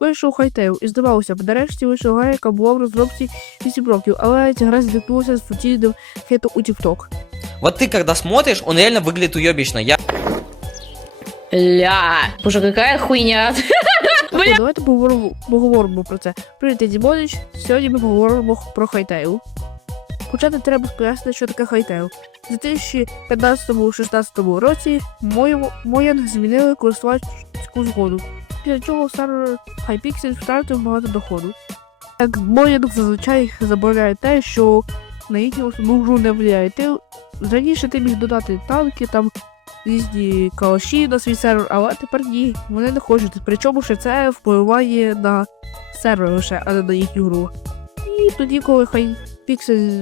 Вийшов Хайтейл і здавалося б, нарешті вийшов гра, яка була в розробці 8 років, але ця гра зіткнулася з суцільним хейтом у TikTok. Вот ты когда смотришь, он реально выглядит уебищно. Я Ля. Боже, какая хуйня. Давайте поговоримо, поговоримо про це. Привіт, я Дімонич. Сьогодні ми поговоримо про Хайтейл. Почати треба пояснити, що таке Хайтейл. У 2015-16 році Моянг змінили користувацьку згоду, після чого сервер Hypixel втратив багато доходу. Як Моянг зазвичай забороняє те, що на їхню основну гру не впливає. Ти раніше ти міг додати танки, там різні калаші на свій сервер, але тепер ні, вони не хочуть. Причому ще це впливає на сервер лише, а не на їхню гру. І тоді, коли Hypixel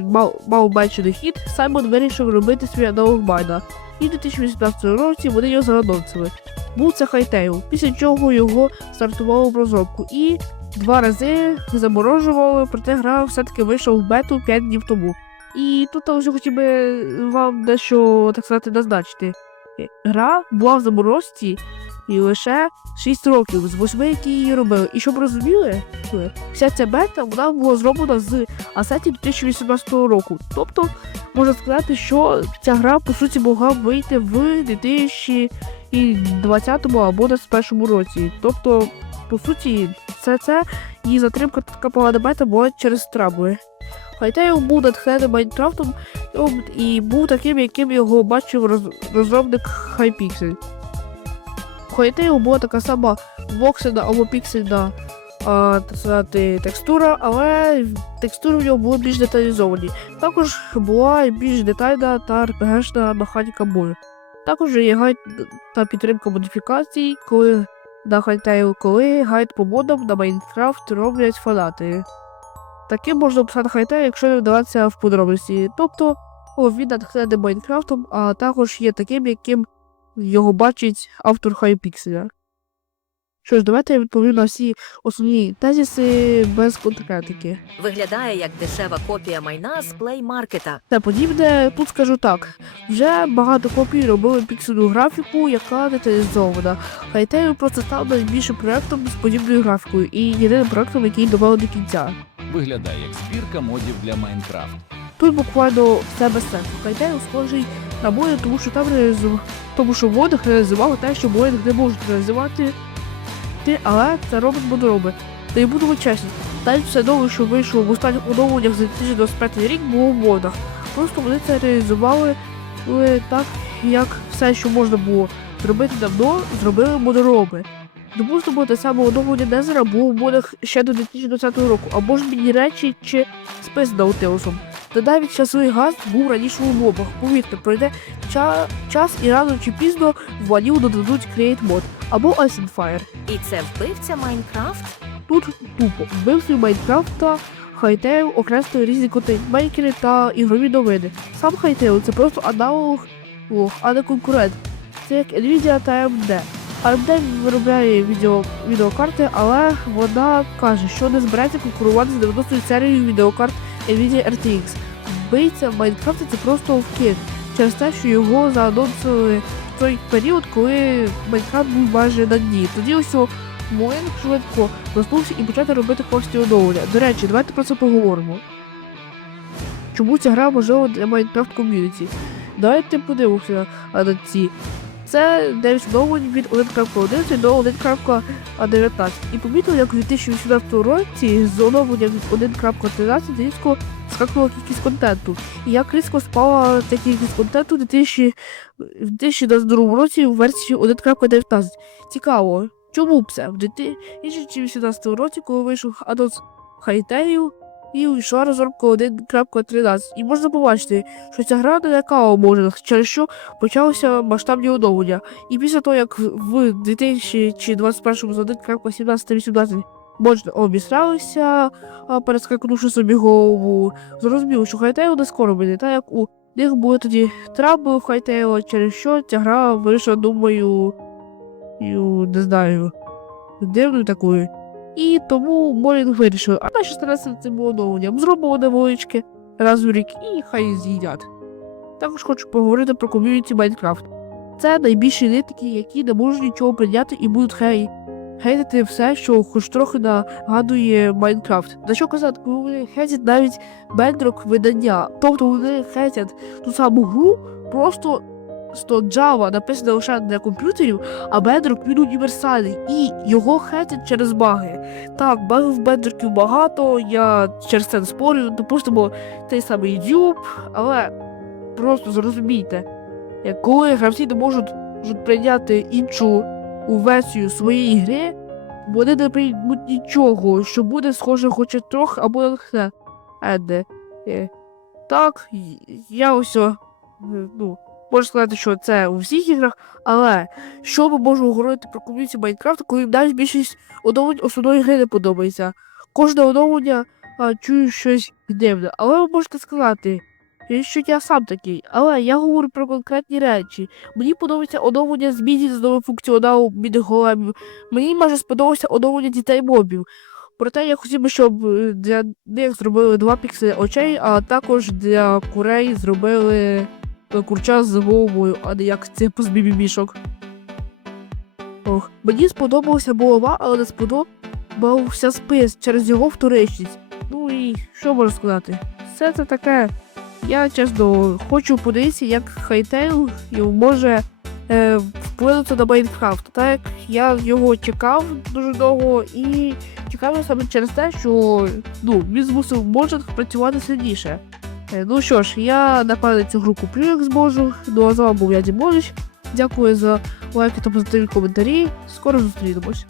мав, мав менший хід, Саймон вирішив робити свій аналог майна. І в 2018 році вони його заанонсили. Був це Хайтейл, після чого його стартували в розробку. І два рази заморожували, проте гра все-таки вийшов в бету 5 днів тому. І тут вже хотів би вам дещо так сказати назначити. Гра була в заморозці і лише 6 років з 8, які її робили. І щоб розуміли, вся ця бета вона була зроблена з асетів 2018 року. Тобто, можна сказати, що ця гра по суті могла вийти в 2020 або 2021 році. Тобто, по суті, це це і затримка така погана бета була через трабли. Хайтейл був натхнений Майнкрафтом і був таким, яким його бачив розробник Hypixel. Hytale була така сама воксена або піксельна а, так сказати, текстура, але текстури в нього були більш деталізовані. Також була і більш детальна та РПГшна механіка бою. Також є гайд та підтримка модифікацій, коли на Hytale, коли гайд по модам на Майнкрафт роблять фанати. Таким можна описати Hytale, якщо не вдаватися в подробиці. Тобто він натхнений Майнкрафтом, а також є таким, яким його бачить автор Хайпікселя. Що ж, давайте я відповім на всі основні тезіси без конкретики. Виглядає як дешева копія майна з плеймаркета. Та подібне, тут скажу так: вже багато копій робили піксельну графіку, яка деталізована. Хайтейл просто став найбільшим проектом з подібною графікою і єдиним проектом, який довели до кінця. Виглядає як збірка модів для Майнкрафт. Тут буквально все без сенсу. Хайтейл схожий на моди, тому що там реалізував, тому що в модах реалізували те, що моди не можуть реалізувати. Ти, але це робить модороби. Та й будемо чесні, навіть все нове, що вийшло в останніх оновленнях за 2025 рік, було в модах. Просто вони це реалізували е, так, як все, що можна було зробити давно, зробили модороби. Допустимо, те саме оновлення Незера було в модах ще до 2020 року, або ж міні речі чи спис Наутилусом. Та навіть часовий газ був раніше у мобах. Повірте, пройде ча- час і рано чи пізно в ванів додадуть Create Mod або Ice Fire. І це вбивця Майнкрафт? Тут тупо вбивстві Майнкрафта Хайтейл окреслює різні контентмейкери та ігрові новини. Сам Хайтейл це просто аналог, лог, а не конкурент. Це як Nvidia та AMD. AMD виробляє відео, відеокарти, але вона каже, що не збирається конкурувати з 90-ю серією відеокарт Nvidia RTX. Вбивця Майнкрафта це просто вкид через те, що його заанонсили в той період, коли Майнкрафт був майже на дні. Тоді ось Моїнг швидко проснувся і почати робити кошти оновлення. До речі, давайте про це поговоримо. Чому ця гра важлива для Майнкрафт ком'юніті? Давайте подивимося на ці. Це 9 оновлень від 1.11 до 1.19. І помітили, як у 2018 році з оновленням від 1.13 різко скакнула кількість контенту. І як різко спала ця кількість контенту у 2000 в 2022 році у версії 1.19. Цікаво, чому б це? В 2018 році, коли вийшов анонс Хайтею, і вийшла розробка 1.13. І можна побачити, що ця гра не лякала у через що почалося масштабні оновлення. І після того, як в 2021 з 1.17-18 можна обісралися, перескакнувши собі голову, зрозуміло, що Хайтейл не скоро буде, так як у них були тоді трабли в Хайтейл, через що ця гра вийшла, думаю, не знаю, дивною такою. І тому Молінг вирішив, а наші старатися цим оновленням зробимо невеличке раз у рік і хай з'їдять. Також хочу поговорити про ком'юніті Майнкрафт. Це найбільші нитки, які не можуть нічого прийняти і будуть хей хейтити все, що хоч трохи нагадує Майнкрафт. На що казати, коли вони хейтять навіть бендрок видання. Тобто вони хейтять ту саму гру, просто що Java написана лише для комп'ютерів, а Bedrock він універсальний, і його хейтять через баги. Так, багів в Bedrock багато, я через це не спорю, допустимо, той самий YouTube, але просто зрозумійте, як коли гравці не можуть, прийняти іншу версію своєї гри, вони не приймуть нічого, що буде схоже хоч і трохи або на. Енде. Е, Так, я ось, е, ну, можу сказати, що це у всіх іграх, але що ми можемо говорити про ком'юніті Майнкрафту, коли навіть більшість оновлень основної гри не подобається. Кожне оновлення а, чую щось дивне, але ви можете сказати, що я сам такий, але я говорю про конкретні речі. Мені подобається оновлення зміни з новим функціоналом мінголемів. Мені майже сподобалося оновлення дітей мобів. Проте я хотів би, щоб е, для них зробили два пікселі очей, а також для курей зробили курча з головою, а не як це з бібімішок. Ох, мені сподобалася голова, але не сподобався спис через його вторичність. Ну і що можу сказати? Все це таке. Я чесно хочу подивитися, як Хайтейл може е, вплинути на Майнкрафт. Так я його чекав дуже довго і чекав саме через те, що ну, він змусив може працювати сильніше. Е, ну що ж, я напевно цю гру куплю, як зможу. Ну а з вами був я Дімович. Дякую за лайки та позитивні коментарі. Скоро зустрінемось.